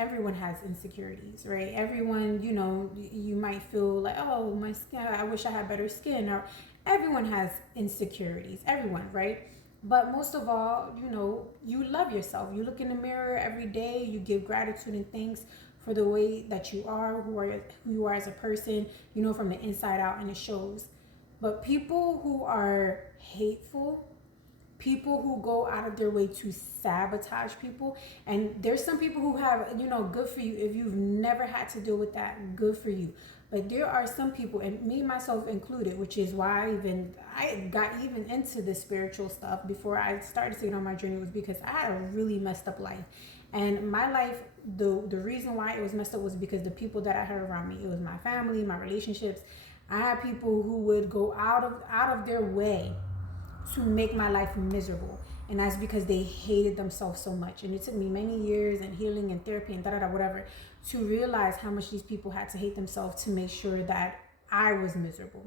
everyone has insecurities, right? Everyone, you know, you might feel like, oh, my skin, I wish I had better skin, or everyone has insecurities, everyone, right? But most of all, you know, you love yourself. You look in the mirror every day, you give gratitude and thanks for the way that you are, who you are as a person, you know, from the inside out, and it shows. But people who are hateful, people who go out of their way to sabotage people, and there's some people who have, you know, good for you. If you've never had to deal with that, good for you. But there are some people, and me myself included, which is why I got even into the spiritual stuff before I started taking on my journey, was because I had a really messed up life. And my life, the reason why it was messed up was because the people that I had around me. It was my family, my relationships. I had people who would go out of their way to make my life miserable. And that's because they hated themselves so much. And it took me many years and healing and therapy and whatever, to realize how much these people had to hate themselves to make sure that I was miserable.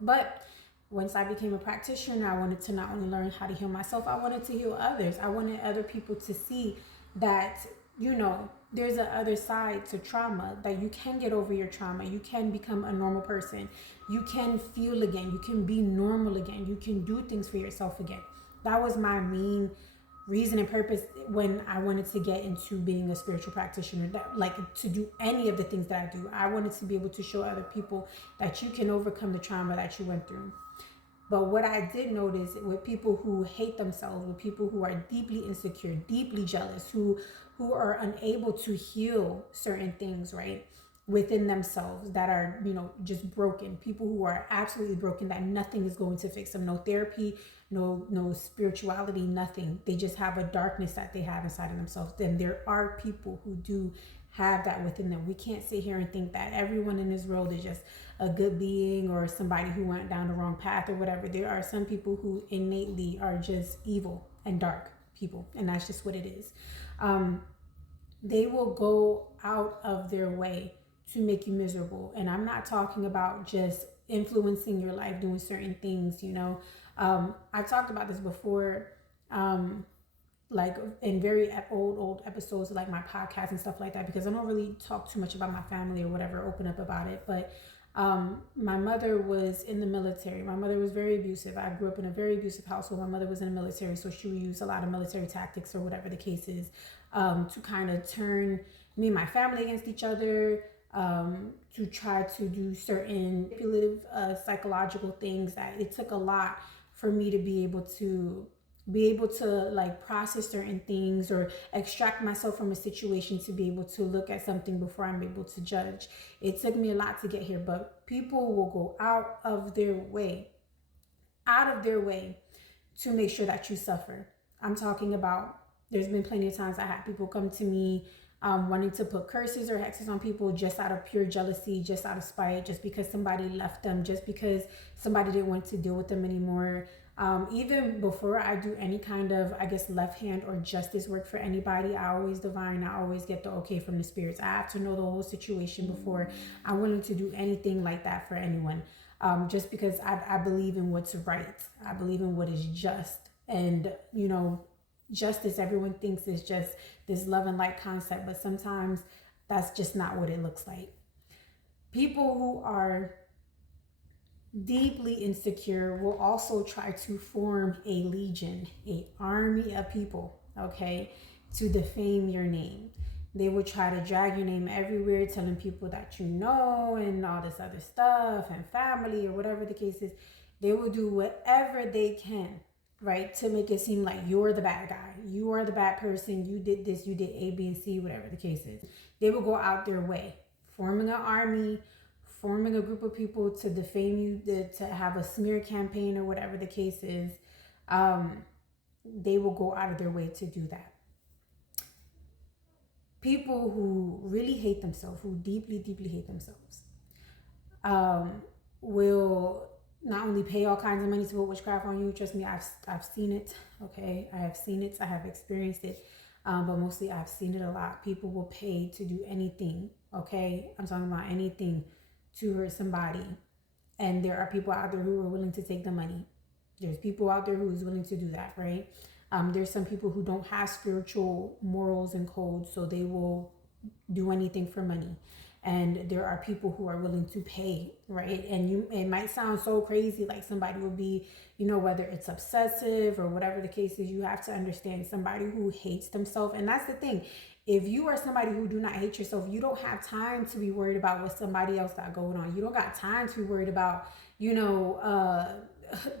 But once I became a practitioner, I wanted to not only learn how to heal myself, I wanted to heal others. I wanted other people to see that, you know, there's a other side to trauma, that you can get over your trauma. You can become a normal person. You can feel again. You can be normal again. You can do things for yourself again. That was my main reason and purpose when I wanted to get into being a spiritual practitioner, that like to do any of the things that I do. I wanted to be able to show other people that you can overcome the trauma that you went through. But what I did notice with people who hate themselves, with people who are deeply insecure, deeply jealous, who are unable to heal certain things, right, within themselves, that are, you know, just broken. People who are absolutely broken, that nothing is going to fix them. No therapy, no spirituality, nothing. They just have a darkness that they have inside of themselves. Then there are people who do have that within them. We can't sit here and think that everyone in this world is just a good being or somebody who went down the wrong path or whatever. There are some people who innately are just evil and dark people, and that's just what it is. They will go out of their way to make you miserable. And I'm not talking about just influencing your life, doing certain things, you know. I talked about this before, like in very old episodes of like my podcast and stuff like that, because I don't really talk too much about my family or whatever, open up about it. But my mother was in the military. My mother was very abusive. I grew up in a very abusive household. My mother was in the military, so she would use a lot of military tactics or whatever the case is, to kind of turn me and my family against each other, to try to do certain manipulative psychological things, that it took a lot for me to be able to like process certain things or extract myself from a situation, to be able to look at something before I'm able to judge. It took me a lot to get here, but people will go out of their way to make sure that you suffer. I'm talking about, there's been plenty of times I had people come to me wanting to put curses or hexes on people just out of pure jealousy, just out of spite, just because somebody left them, just because somebody didn't want to deal with them anymore. Even before I do any kind of, I guess, left hand or justice work for anybody, I always divine, I always get the okay from the spirits. I have to know the whole situation before I'm willing to do anything like that for anyone. Just because I believe in what's right. I believe in what is just. And, you know, justice, everyone thinks is just this love and light concept, but sometimes that's just not what it looks like. People who are deeply insecure will also try to form a legion, a army of people, okay, to defame your name. They will try to drag your name everywhere, telling people that you know and all this other stuff, and family or whatever the case is. They will do whatever they can, right, to make it seem like you're the bad guy. You are the bad person. You did this, you did A, B, and C, whatever the case is. They will go out their way, forming an army, forming a group of people to defame you, to have a smear campaign or whatever the case is. They will go out of their way to do that. People who really hate themselves, who deeply, deeply hate themselves, will not only pay all kinds of money to put witchcraft on you. Trust me, I've seen it. Okay, I have seen it. I have experienced it. But mostly I've seen it a lot. People will pay to do anything. Okay, I'm talking about anything to hurt somebody, and there are people out there who are willing to take the money. There's people out there who's willing to do that, right? There's some people who don't have spiritual morals and codes, so they will do anything for money. And there are people who are willing to pay, right? And it might sound so crazy, like somebody will be, whether it's obsessive or whatever the case is, you have to understand somebody who hates themselves. And that's the thing. If you are somebody who do not hate yourself, you don't have time to be worried about what somebody else got going on. You don't got time to be worried about,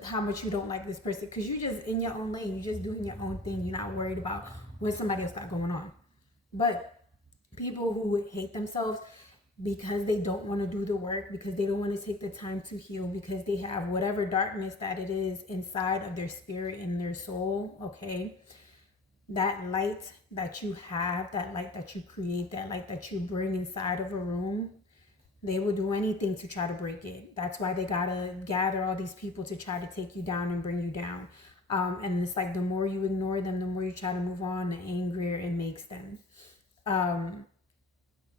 how much you don't like this person, because you just in your own lane. You're just doing your own thing. You're not worried about what somebody else got going on. But people who hate themselves because they don't want to do the work, because they don't want to take the time to heal, because they have whatever darkness that it is inside of their spirit and their soul, okay? That light that you have, that light that you create, that light that you bring inside of a room, they will do anything to try to break it. That's why they gotta gather all these people to try to take you down and bring you down. And it's like the more you ignore them, the more you try to move on, the angrier it makes them.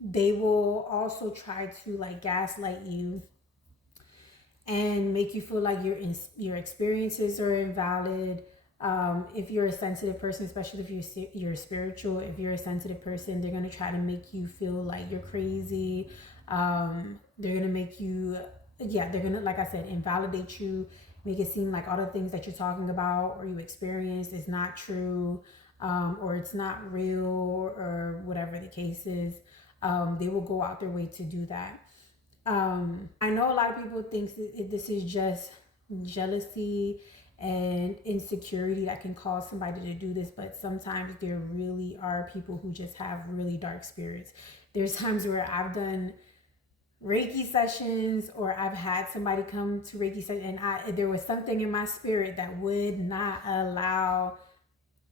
They will also try to like gaslight you and make you feel like your experiences are invalid. If you're a sensitive person, especially if you're spiritual, if you're a sensitive person, they're gonna try to make you feel like you're crazy. They're gonna make you, they're gonna, like I said, invalidate you, make it seem like all the things that you're talking about or you experienced is not true, or it's not real, or whatever the case is. They will go out their way to do that. I know a lot of people think this is just jealousy and insecurity that can cause somebody to do this, but sometimes there really are people who just have really dark spirits. There's times where I've done Reiki sessions, or I've had somebody come to Reiki session, and there was something in my spirit that would not allow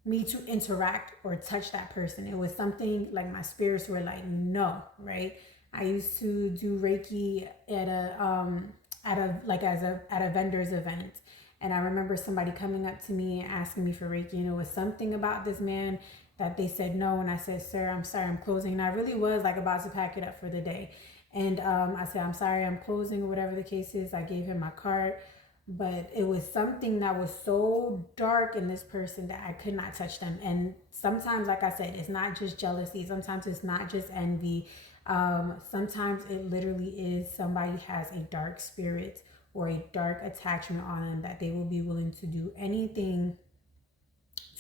me to interact or touch that person. It was something like my spirits were like, no, right? I used to do Reiki at a vendor's event. And I remember somebody coming up to me and asking me for Reiki. And it was something about this man that they said no. And I said, sir, I'm sorry, I'm closing. And I really was like about to pack it up for the day. And I said, I'm sorry, I'm closing, or whatever the case is. I gave him my card. But it was something that was so dark in this person that I could not touch them. And sometimes, like I said, it's not just jealousy. Sometimes it's not just envy. Sometimes it literally is somebody has a dark spirit or a dark attachment on them that they will be willing to do anything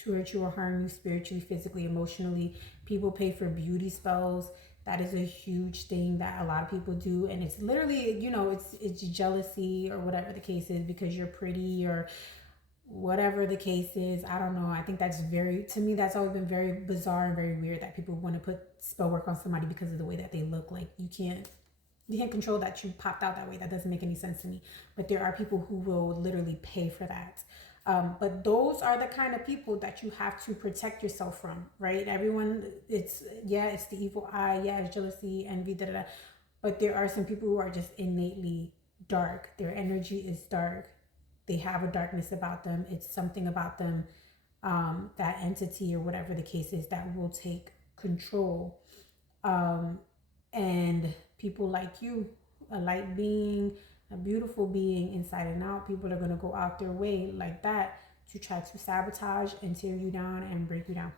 to hurt you or harm you spiritually, physically, emotionally. People pay for beauty spells. That is a huge thing that a lot of people do. And it's literally, it's jealousy or whatever the case is, because you're pretty or whatever the case is. I don't know. I think to me, that's always been very bizarre and very weird that people want to put spell work on somebody because of the way that they look. Like you can't control that you popped out that way. That doesn't make any sense to me. But there are people who will literally pay for that. But those are the kind of people that you have to protect yourself from, right? Everyone, it's the evil eye, it's jealousy, envy, But there are some people who are just innately dark. Their energy is dark. They have a darkness about them. It's something about them, that entity or whatever the case is, that will take control. And people like you, a light being, a beautiful being inside and out, people are going to go out their way like that to try to sabotage and tear you down and break you down.